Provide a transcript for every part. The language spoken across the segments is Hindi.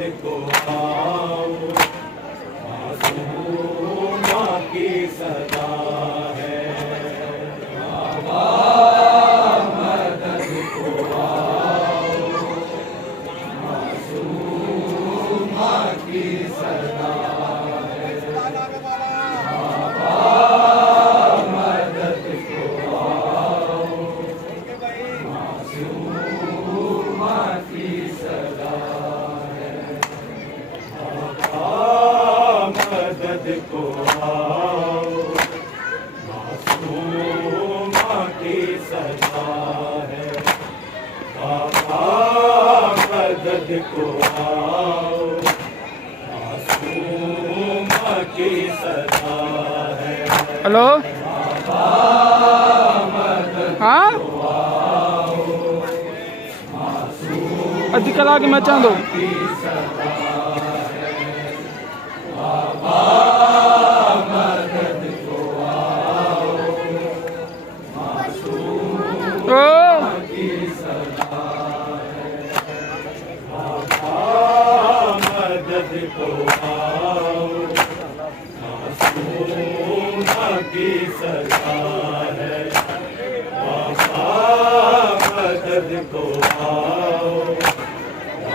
को आओ, मासूमा की सदा है। बाबा मदद को आओ, मासूमा की सदा है। बाबा मदद को आओ, मासूमा की सदा है। मदद को आओ, मासूमा की सदा है। बाबा मदद को आओ, मासूमा की सदा है। हेलो हाँ अद्धी कलाक मैं चाहूँ मदद को आओ, मासूमा की सदा है। बाबा मदद को आओ,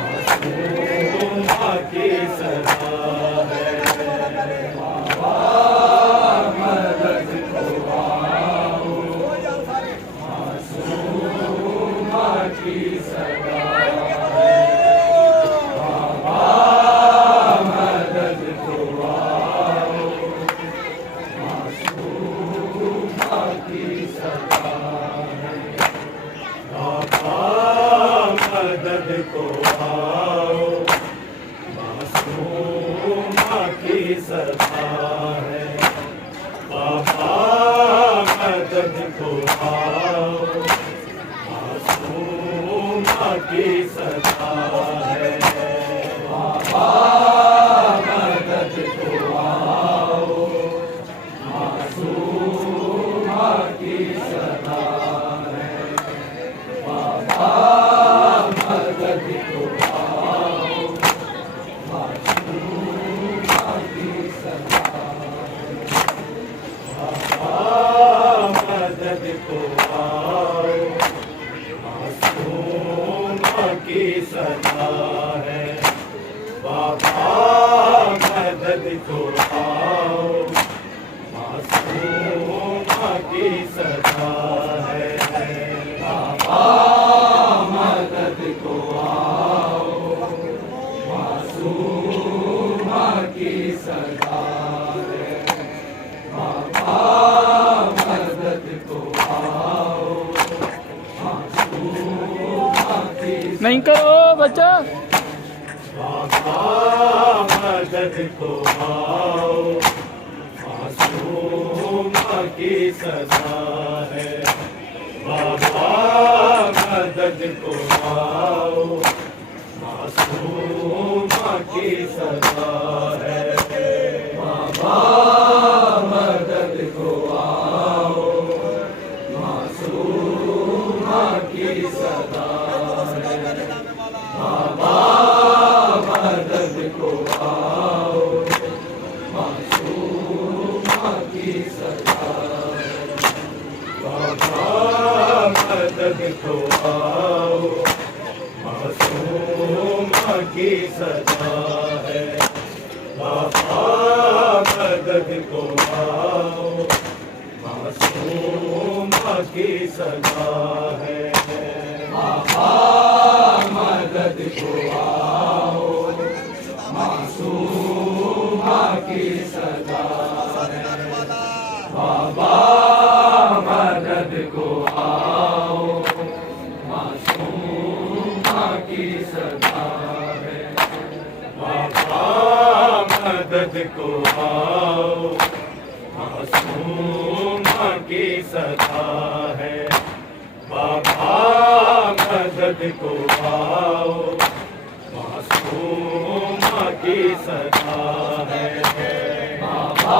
मासूमा की सदा है। बाबा मदद को आओ, मासूमा की सदा है। मदद को आओ, मासूमा की सदा है। बाबा मदद को आओ, मासूमा की सदा है। बाबा मदद को आओ, मासूमा की सदा है। बाबा मदद को आओ, मासूमा की सदा है। बाबा मदद को आओ, मासूमा की सदा है। बाबा मदद को आओ, मासूमा की सदा है। बाबा मदद को आओ, मासूमा की सदा है। बाबा मदद को आओ, मासूमा की सदा है। बाबा मदद को आओ, मासूमा की नहीं करो बच्चा बाबा मदद को आओ, मासूमा की सदा है। बाबा मदद को आओ, मासूमा की सदा है। बाबा मदद को आओ, मासूमा की सदा है। बाबा मदद को आओ, मासूमा की सदा है। बाबा मदद को आओ, मासूमा की सदा है। बाबा मदद को आओ, मासूमा की सदा है। बाबा मदद को आओ, मासूमा की सदा है। बाबा मदद को आओ, मासूमा की सदा है। बाबा मदद को आओ, मासूमा की सदा है। बाबा मदद को आओ, मासूमा की सदा है। बाबा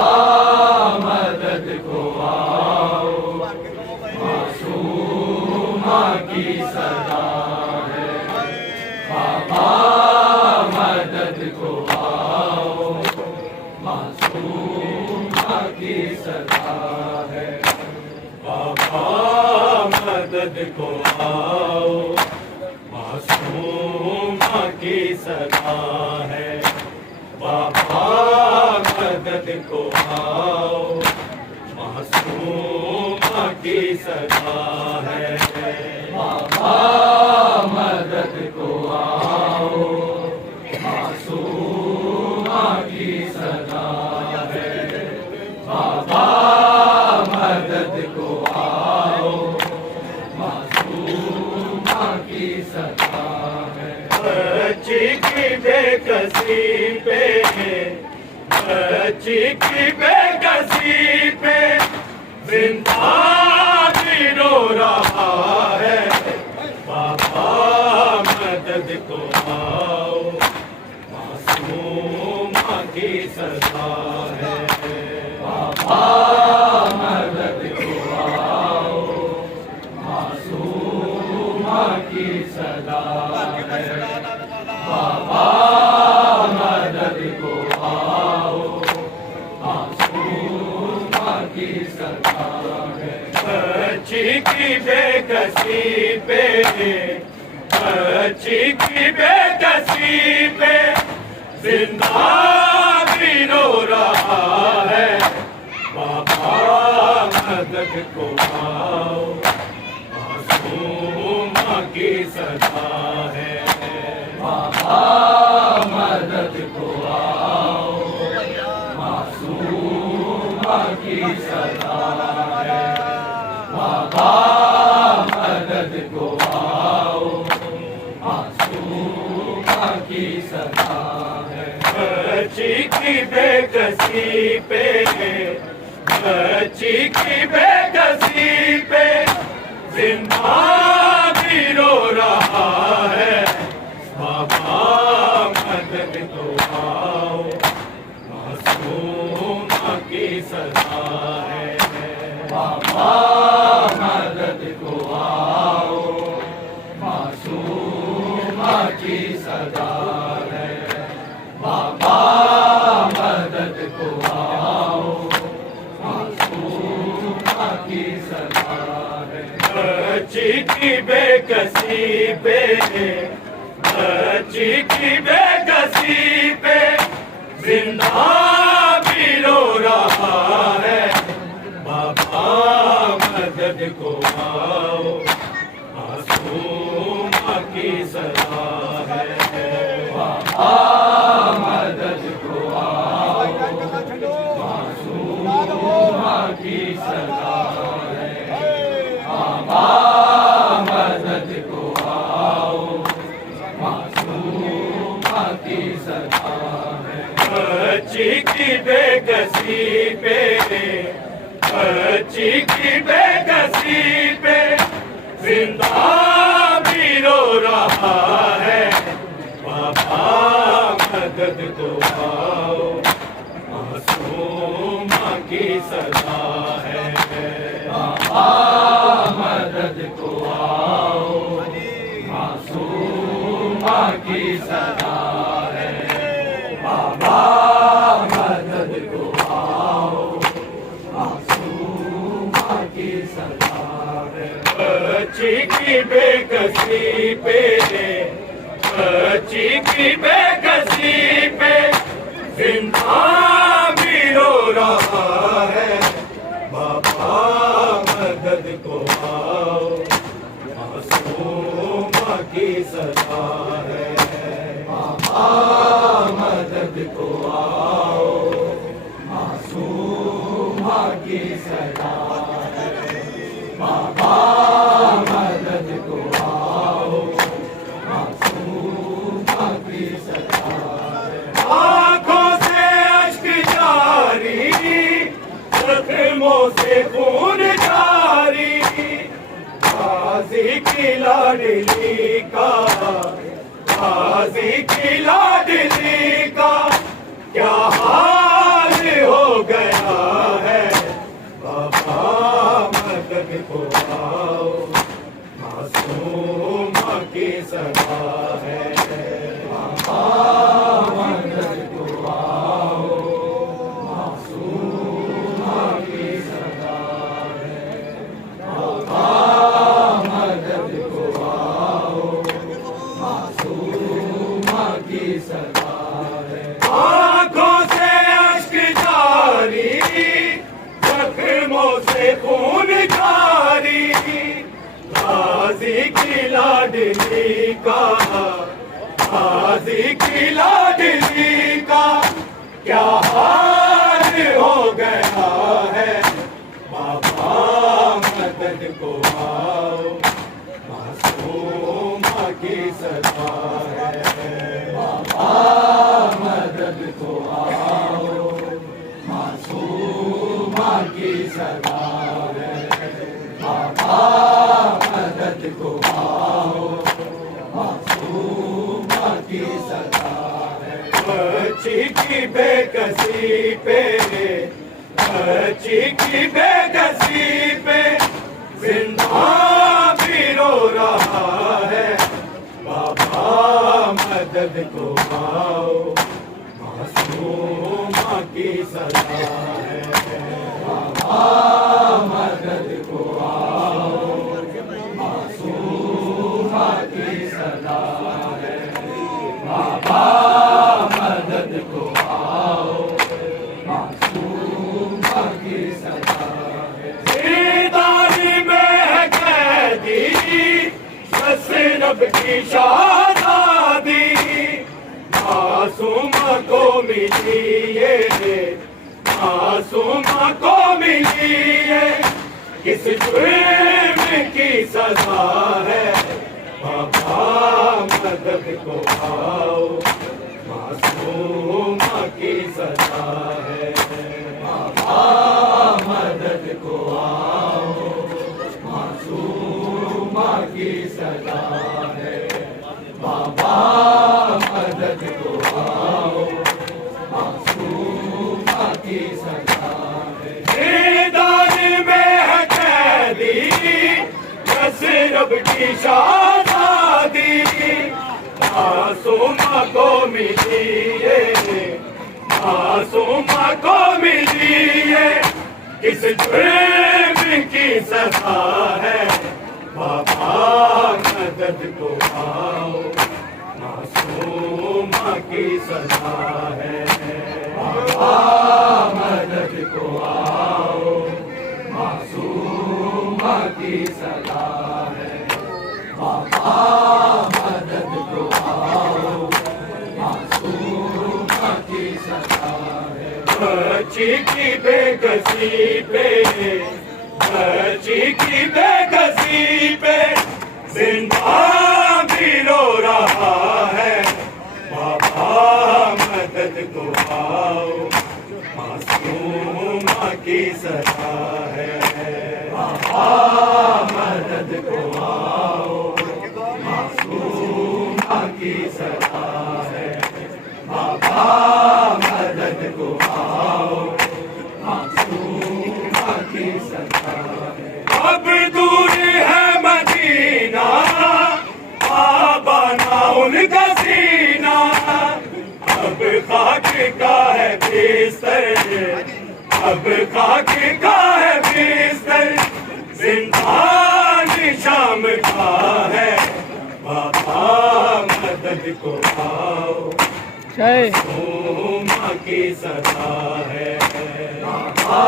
मदद को आओ, मासूमा की सदा है। बाबा मदद मदद को आओ, मासूमा की सदा है। बाबा मदद को आओ, मासूमा की सदा है। बाबा मदद को आओ, मासूमा की सदा है। बाबा मदद को आओ, मासूमा की सदा है। बच्ची की बेकसी पे, बच्ची की बेकसी पे जिंदा भी रो रहा है। बाबा मदद को आओ, मासूमा की सदा है। बाबा मदद को आओ, मासूमा की सदा है। बाबा मदद को आओ, मासूमा की सदा है। बच्ची की बेकसी पे, बच्ची की बेकसी पे जिंदा भी रो रहा है। बाबा मदद को आओ, मासूमा की सदा है। बाबा मदद को आओ, मासूमा की सदा है। बाबा मदद को आओ, मासूमा की सदा है। बच्ची की बेकसी पे, बच्ची की बेकसी पे जिंदा भी रो रहा है। बाबा मदद को आओ, मासूमा की सदा है। बाबा मदद को आओ, मासूमा की सदा है। बाबा मदद को आओ, मासूमा की सदा है। बच्ची की बेकसी पे, बच्ची की बेकसी पे जिंदा भी रो रहा है। बाबा मदद को आओ, मासूमा की सदा है। बाबा मदद को आओ, मासूमा की सदा है। बाबा मदद को आओ, मासूमा की सदा है। बच्ची की बेकसी पे, बच्ची की बेकसी पे जिंदा भी रो रहा है। बाबा मदद को आओ, मासूमा की सदा है। बाबा मदद को आओ, मासूमा की सदा है। बाबा मदद को आओ, मासूमा की सदा है। बच्ची की बेकसी पे, बच्ची की बेकसी पे जिंदा भी रो रहा है। बाबा मदद को आओ, मासूमा की सदा है। बाबा मदद को आओ, मासूमा की सदा है। बाबा मदद को आओ, मासूमा की सदा है। आँखों से अश्क जारी, जख्मों से खून जारी, गाजी की लाडली का, गाजी की लाडली का क्या हाल हो गया है। बाबा मदद को आओ, मासूमा की सदा है। बाबा मदद को आओ, मासूमा की सदा है। बाबा लाडली का, गाजी की लाडली का क्या हाल हो गया है। बाबा मदद को आओ, मासूमा की सदा है। बाबा मदद को आओ, मासूमा की सदा है। बाबा मदद को आओ, मासूमा की सदा है। बच्ची की बेकसी पे, बच्ची की बेकसी पे जिंदा भी रो रहा है। बाबा मदद को आओ, मासूमा की सदा है। बाबा मदद को आओ, मासूमा की सदा है। बाबा मदद को आओ, मासूमा की सदा है। जिंदगी में है कैदी, बस रब की शादी। मासूम को मिली ये, मासूम को मिली ये किस जुर्म की सजा है। बाबा मदद को आओ, मासूम की सजा है। बाबा मदद को आओ, मासूम की सजा है। बाबा मदद को आओ, मासूम की सजा है। जिंदगी में है कैदी, बस रब की शादी। मासूम को मिली ये, मासूम को मिली ये किस जुर्म की सजा है। बाबा मदद को आओ, मासूम की सजा है। बाबा मदद को आओ, मासूम की सजा है। बाबा मदद को आओ, मासूम की सजा है। बच्ची की बेकसी पे, बच्ची की बेकसी पे जिंदा भी रो रहा है। बाबा मदद को आओ, मासूम की सजा है। बाबा मदद को आओ, मासूम की सजा है। बाबा मदद को आओ, मासूम की सजा है। अब दूर है मदीना, बाबा ना उनका सीना। अब खाक का है बिस्तर, अब खाक का है बिस्तर। जिंदान शाम का है। बाबा मदद को आओ, मासूम की सजा है। बाबा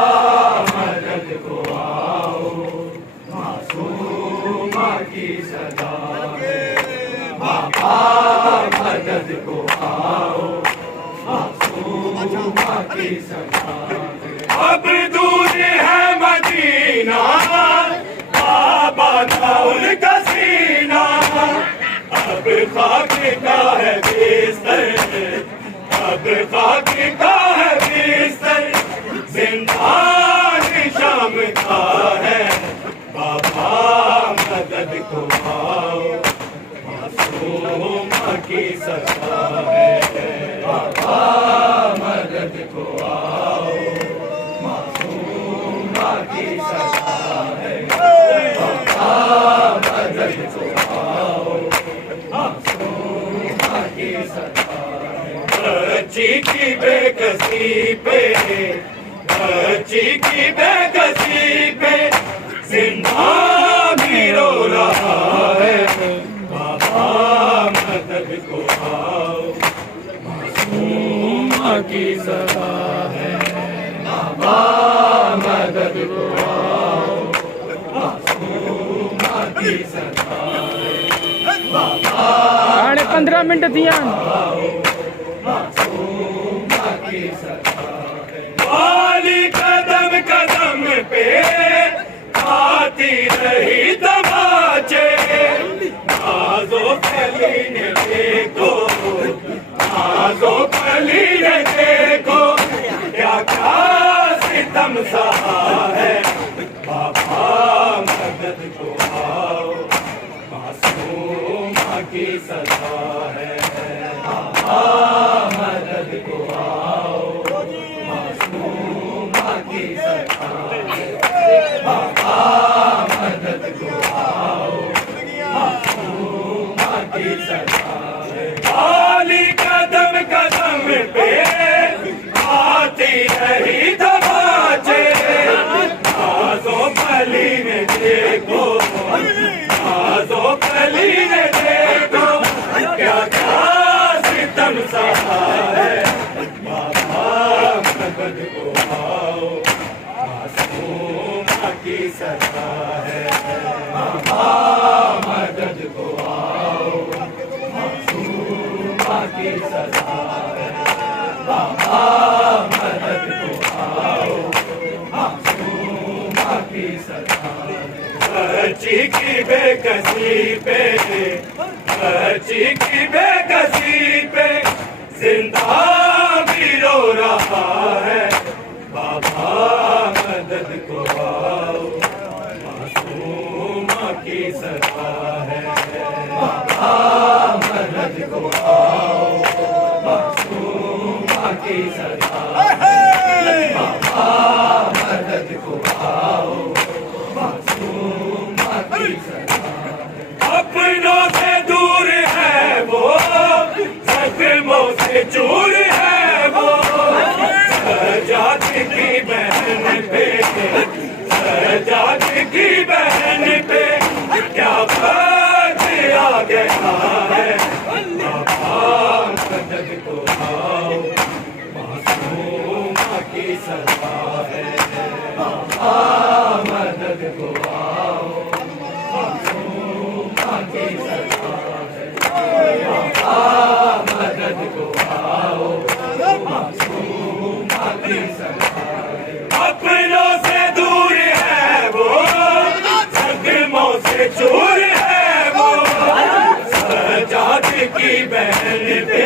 मदद को आओ, मासूम की सजा है। बाबा मदद को आओ, मासूम की सजा है। अब दूर है मदीना, बाबा ना उनका सीना। अब खाक का है बिस्तर, अब खाक का है बिस्तर। जिंदान शाम का है। बाबा मदद को आओ, मासूम की सजा है। बाबा मदद को आओ, मासूम की सजा है। बाबा मदद को आओ, मासूम की सजा है। बच्ची की बेकसी पे, बच्ची की बेकसी पे जिंदा भी रो रहा है। बाबा मदद को आओ, मासूम की सजा है। बाबा मदद को आओ, मासूम की सजा है। हाणे 15 मिनट थी विया वाली कदम कदम पे आती रही तमाचे नाजो कली ने देखो नाजो कली ने देखो क्या क्या सितम सहा है बाबा मदद को आओ मासूम की सजा है बाबा मदद को आओ मासूम की सजा है बाबा मदद को आओ मासूम की सजा है वाली कदम कदम पे आती रही धमाचे नाजो कली ने देखो नाजो कली ने देखो क्या क्या सितम सहा है बाबा मदद को आओ मासूम की सजा है बाबा मदद को आओ मासूम की सजा है बाबा मदद को आओ मासूम की सजा बच्ची की बेकसी पे बच्ची की बेकसी पे जिंदा भी रो रहा है बाबा मदद को आओ मासूम की सजा है बाबा मदद को आओ मासूम की सजा है बाबा मदद को आओ मासूम की सजा अपनों से दूर है वो जख्मों से चूर है वो सजाद की बहन पे सजाद की बहन पे क्या बात आ गया है बाबा मदद को आओ मासूम की सजा है बाबा मदद को आओ मासूम की सजा है बाबा मदद को आओ मासूम की सजा है अपनों से दूर है वो जख्मों से चूर है वो सजाद की बहन पे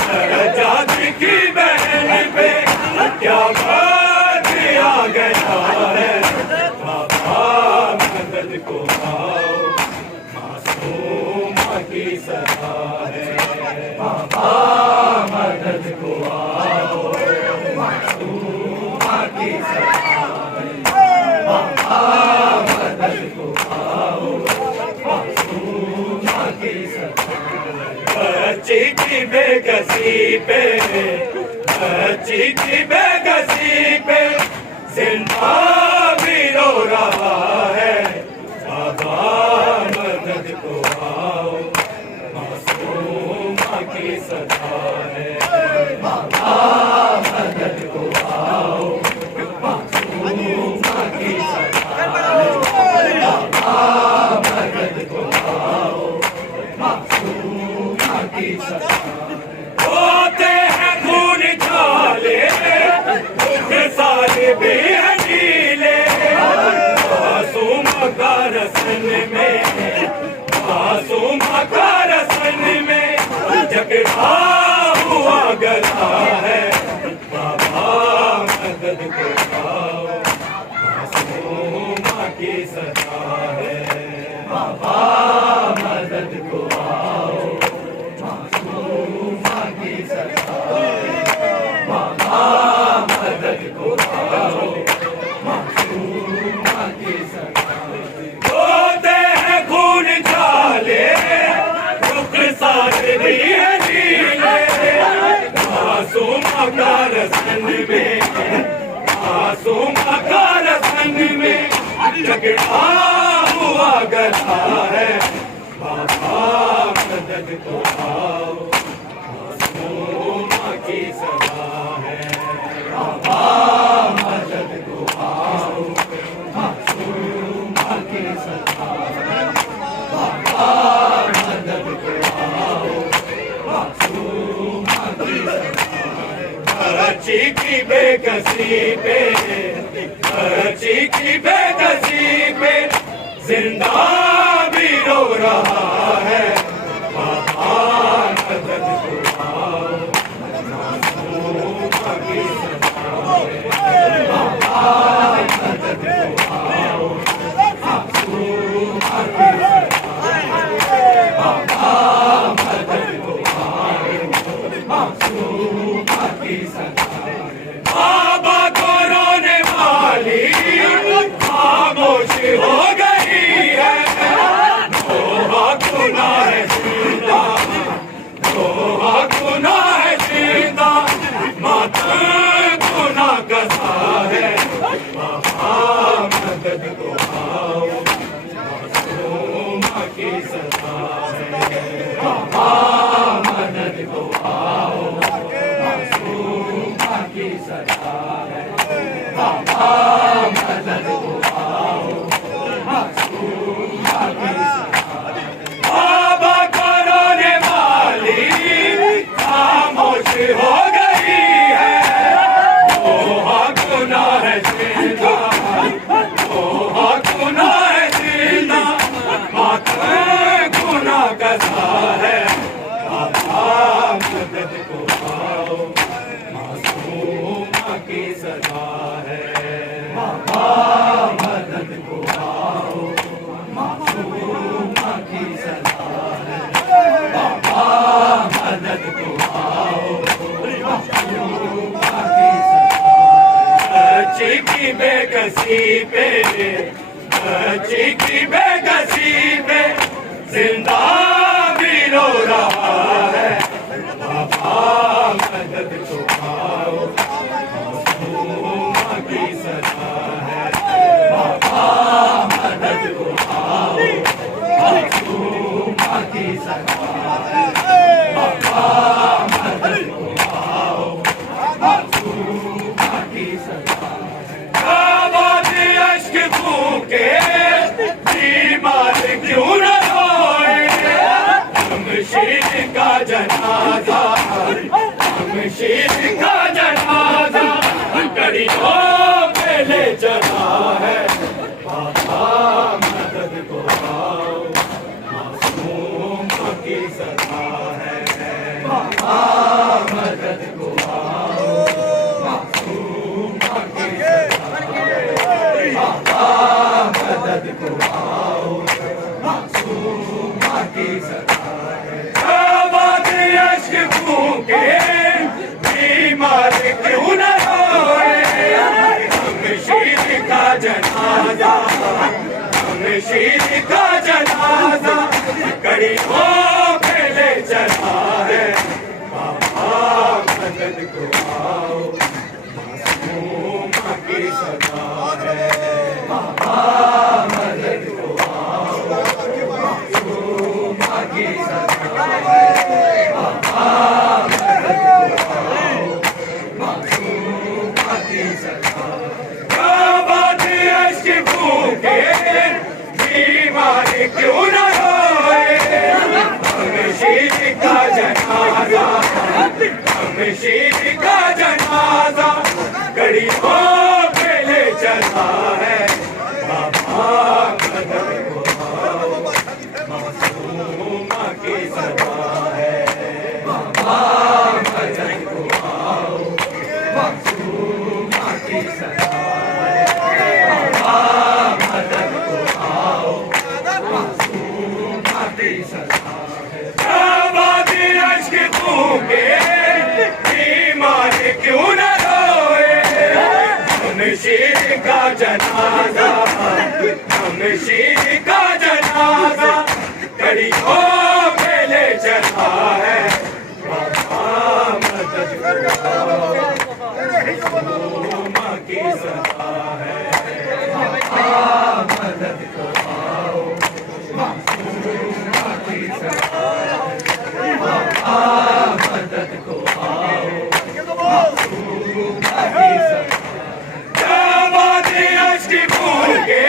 सजाद की बहन पे क्या बात आ गया है बाबा मदद को आओ मासूम की सजा है बाबा मदद को आओ मासूम की सजा है बाबा मदद को आओ मासूम की सजा बच्ची की बेकसी पे बच्ची की बेकसी पे जिंदा भी रो रहा है बाबा मदद को आओ मासूम की सजा है बाबा मदद को आओ मासूम की सजा है बाबा मदद को आओ मासूम की सजा होते हैं खून काले दुख सारे भी है नीले मासूम का रसन में मासूम का रसन में झगड़ा हुआ गला है बाबा मदद को आओ मासूम की सजा है बाबा मदद को आओ मासूम की सजा है बाबा मदद को आओ मासूम की सजा होते हैं खून काले दुख सारे भी है नीले मासूम का रसन में मासूम का रसन में झगड़ा हुआ गला है बाबा मदद को आओ मासूम की सजा है बाबा मदद को आओ मासूम की सजा है बाबा बेकसी पे, बच्ची की बेकसी पे जिंदा भी रो रहा है। बाबा मदद को आओ, मासूम की सजा है। बाबा मदद को आओ, मासूम की सजा है। बाबा मदद को आओ, मासूम की सजा है। बाबा को रोने वाली खामोश हो गई है। दोहा गुनाह है जिंदा, दोहा गुनाह है जिंदा, मातम गुनाह गसा है। बाबा मदद को आओ, मासूम की सजा है। बाबा मदद को आओ, मासूम की सजा है। बाबा मदद को आओ, मासूम की सजा है। बाबा को रोने वाली खामोश हो गई है। दोहा गुनाह है जिंदा, दोहा गुनाह है जिंदा, मातम गुनाह गसा है। बाबा मदद को आओ, मासूम की सजा है। बाबा मदद को आओ, मासूम की सजा है। बाबा मदद को आओ, मासूम की सजा है। बच्ची की बेकसी पे, बच्ची की बेकसी पे जिंदा भी रो रहा है। बाबा मदद को आओ, मासूम की सजा है। बाबा मदद को आओ, मासूम की सजा है। बाबा मदद को आओ, मासूम की सजा है। आवाज़ अश्क फूके बीमार क्यों न रोए, शमशीर का जनाजा, शमशीर का जनाजा कड़ियों पे ले चला है। बाबा मदद को आओ, मासूम की सजा है। बाबा मदद को आओ, मासूम की सजा है। बाबा मदद को आओ, मासूम की सजा है। आवाज़ अश्क फूके बीमार क्यों न रोए, शमशीर का जनाजा, शमशीर का जनाजा कड़ियों पे ले चला है। बाबा मदद को आओ, मासूम की सजा है। बाबा मदद को आओ, मासूम की सजा है। बाबा मदद को आओ, मासूम की सजा है। आवाज़ अश्क फूके बीमार क्यों न रोए, शमशीर का जनाजा, शमशीर का जनाजा कड़ियों पे ले चला है। बाबा मदद को आओ, मासूम की सजा है। बाबा मदद को आओ, मासूम की सजा है। बाबा मदद को आओ, मासूम की सजा है। आवाज़ अश्क फूके बीमार क्यों न रोए, शमशीर का जनाजा, शमशीर का जनाजा कड़ियों पे ले चला है। बाबा मदद को आओ, मासूम की सजा है। बाबा मदद को आओ, मासूम की सजा है। बाबा मदद को आओ, मासूम की सजा है। आवाज़ अश्क फूके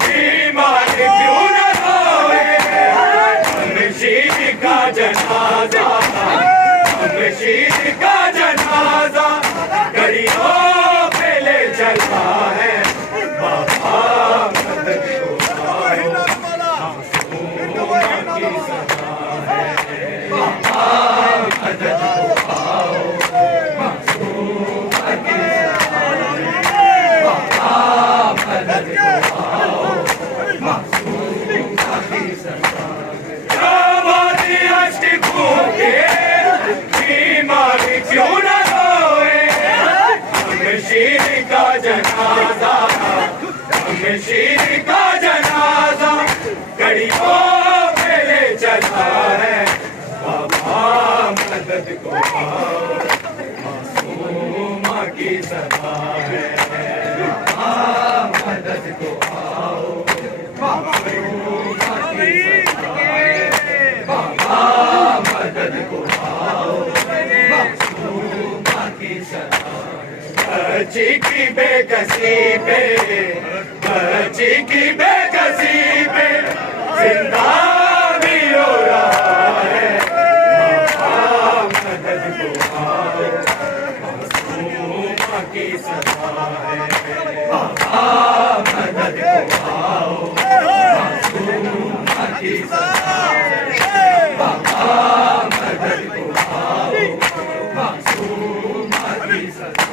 बीमार क्यों न रोए, शमशीर का जनाजा, शमशीर का जनाजा कड़ियों मदद को आओ, मासूमा की सदा है। मदद को आओ, मासूमा की सदा है। मदद को आओ, मासूमा की सदा है। बच्ची की बेकसी पे, बच्ची की बेकसी पे जिंदा भी रो रहा है। मदद को आओ, मासूमा की सदा है। मदद को आओ, मासूमा की सदा है। मदद को आओ, मासूमा की सदा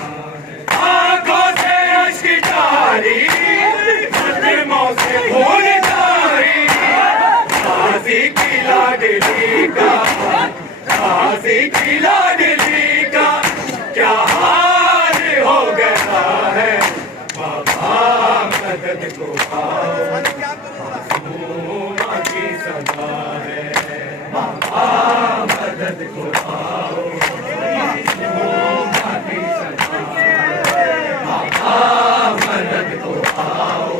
है। आंखों से अश्क जारी, कदमों से खून जारी, गाजी की लाडली का, गाजी की लाडली का क्या हाल हो गया है। बाबा मदद को आओ, मासूमा की सदा है। बाबा मदद को आओ, मासूमा की सदा है। बाबा मदद को आओ,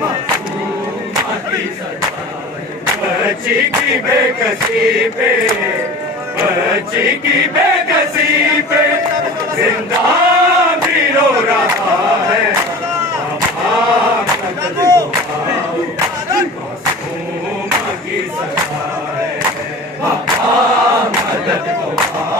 मासूमा की सदा है। बच्ची की बेकसी पे, बच्ची की बेकसी पे जिंदा भी रो रहा है। बाबा मदद को आओ, मासूमा की सदा है। बाबा मदद को आओ,